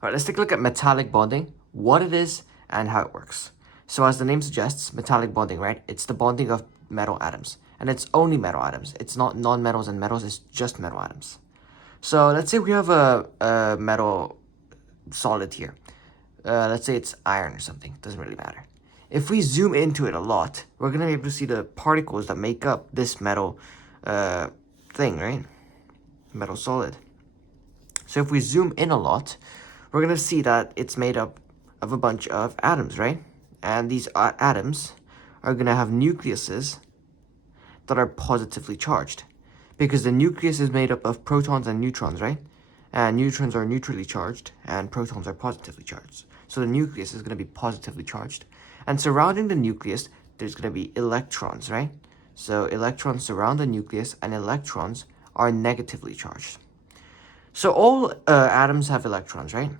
All right, let's take a look at metallic bonding, what it is, and how it works. So as the name suggests, metallic bonding, right? It's the bonding of metal atoms. And it's only metal atoms. It's not non-metals and metals, it's just metal atoms. So let's say we have a metal solid here. Let's say it's iron or something. Doesn't really matter. If we zoom into it a lot, we're going to be able to see the particles that make up this metal thing, right? Metal solid. So if we zoom in a lot, we're going to see that it's made up of a bunch of atoms, right? And these atoms are going to have nucleuses that are positively charged, because the nucleus is made up of protons and neutrons, right? And neutrons are neutrally charged and protons are positively charged. So the nucleus is going to be positively charged. And surrounding the nucleus, there's going to be electrons, right? So electrons surround the nucleus and electrons are negatively charged. So all atoms have electrons, right?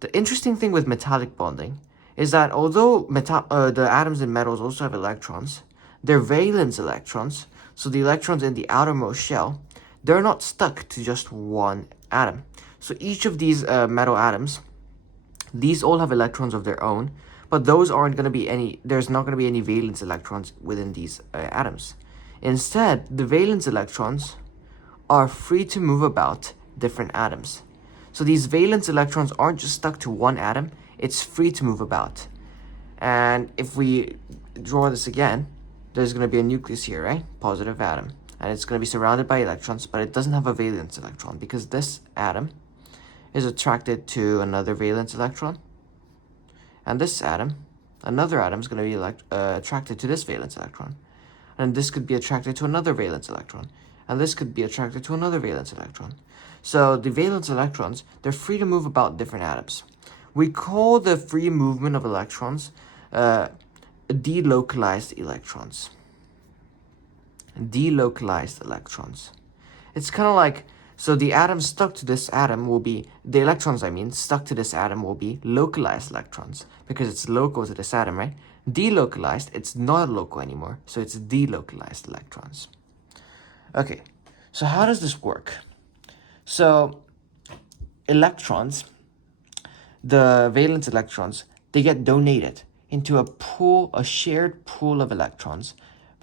The interesting thing with metallic bonding is that although the atoms in metals also have electrons, they're valence electrons, so the electrons in the outermost shell, they're not stuck to just one atom. So each of these metal atoms, these all have electrons of their own, but those aren't going to be any, there's not going to be any valence electrons within these atoms. Instead, the valence electrons are free to move about different atoms. So these valence electrons aren't just stuck to one atom, it's free to move about. And if we draw this again, there's going to be a nucleus here, right? Positive atom. And it's going to be surrounded by electrons, but it doesn't have a valence electron because this atom is attracted to another valence electron. And this atom, another atom, is going to be attracted to this valence electron. And this could be attracted to another valence electron. And this could be attracted to another valence electron. So the valence electrons, they're free to move about different atoms. We call the free movement of electrons delocalized electrons. Delocalized electrons. It's kind of like, so the atom stuck to this atom will be, the electrons I mean, stuck to this atom will be localized electrons because it's local to this atom, right? Delocalized, it's not local anymore, so it's delocalized electrons. Okay, so how does this work? So electrons, the valence electrons, they get donated into a pool, a shared pool of electrons,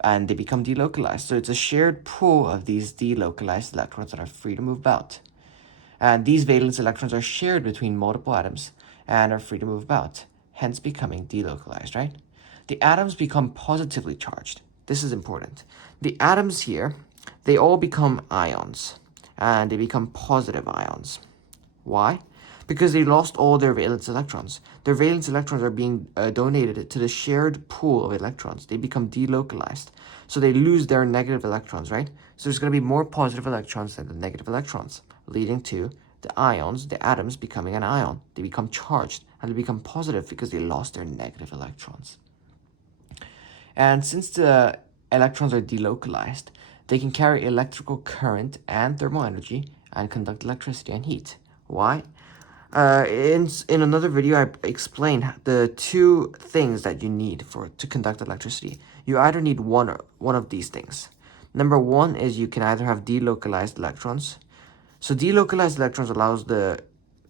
and they become delocalized. So it's a shared pool of these delocalized electrons that are free to move about. And these valence electrons are shared between multiple atoms and are free to move about, hence becoming delocalized, right? The atoms become positively charged. This is important. The atoms here, they all become ions, and they become positive ions. Why? Because they lost all their valence electrons. Their valence electrons are being donated to the shared pool of electrons. They become delocalized. So they lose their negative electrons, right? So there's going to be more positive electrons than the negative electrons, leading to the ions, the atoms becoming an ion. They become charged, and they become positive because they lost their negative electrons. And since the electrons are delocalized, they can carry electrical current and thermal energy and conduct electricity and heat. Why? In another video, I explained the two things that you need to conduct electricity. You either need one of these things. Number one is you can either have delocalized electrons. So delocalized electrons allows the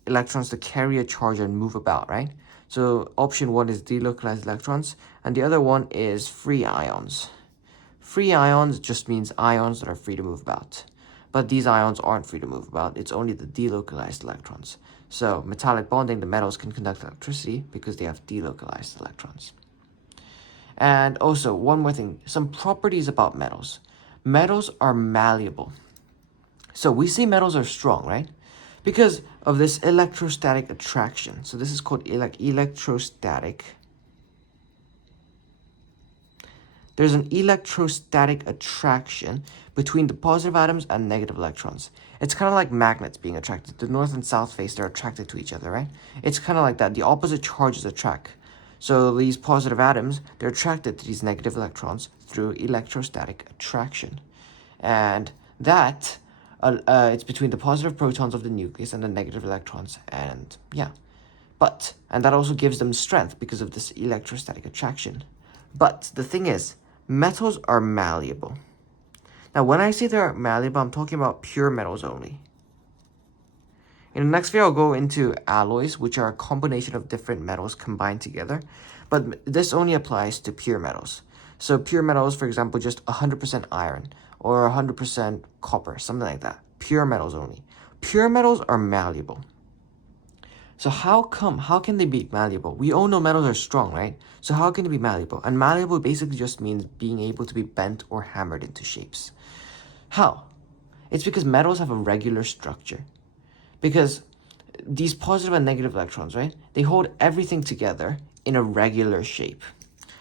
electrons to carry a charge and move about, right? So option one is delocalized electrons, and the other one is free ions. Free ions just means ions that are free to move about. But these ions aren't free to move about. It's only the delocalized electrons. So metallic bonding, the metals can conduct electricity because they have delocalized electrons. And also, one more thing, some properties about metals. Metals are malleable. So we say metals are strong, right? Because of this electrostatic attraction. So this is called electrostatic. There's an electrostatic attraction between the positive atoms and negative electrons. It's kind of like magnets being attracted. The north and south face, they're attracted to each other, right? It's kind of like that. The opposite charges attract. So these positive atoms, they're attracted to these negative electrons through electrostatic attraction. And that, it's between the positive protons of the nucleus and the negative electrons. And yeah, and that also gives them strength because of this electrostatic attraction. But the thing is, metals are malleable. Now, when I say they're malleable, I'm talking about pure metals only. In the next video, I'll go into alloys, which are a combination of different metals combined together. But this only applies to pure metals. So pure metals, for example, just 100% iron or 100% copper, something like that. Pure metals only. Pure metals are malleable. So how can they be malleable? We all know metals are strong, right? So how can they be malleable? And malleable basically just means being able to be bent or hammered into shapes. How? It's because metals have a regular structure. Because these positive and negative electrons, right? They hold everything together in a regular shape.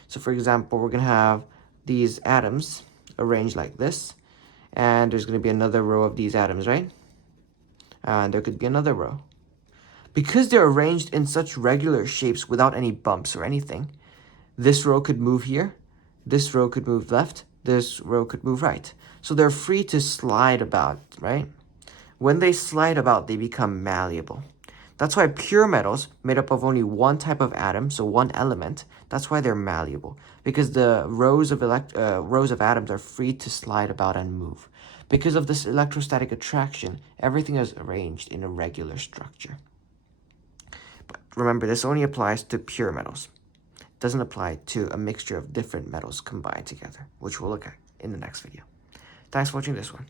So for example, we're going to have these atoms arranged like this. And there's going to be another row of these atoms, right? And there could be another row. Because they're arranged in such regular shapes without any bumps or anything, this row could move here, this row could move left, this row could move right. So they're free to slide about, right? When they slide about, they become malleable. That's why pure metals, made up of only one type of atom, so one element, that's why they're malleable. Because the rows of atoms are free to slide about and move. Because of this electrostatic attraction, everything is arranged in a regular structure. But remember, this only applies to pure metals. It doesn't apply to a mixture of different metals combined together, which we'll look at in the next video. Thanks for watching this one.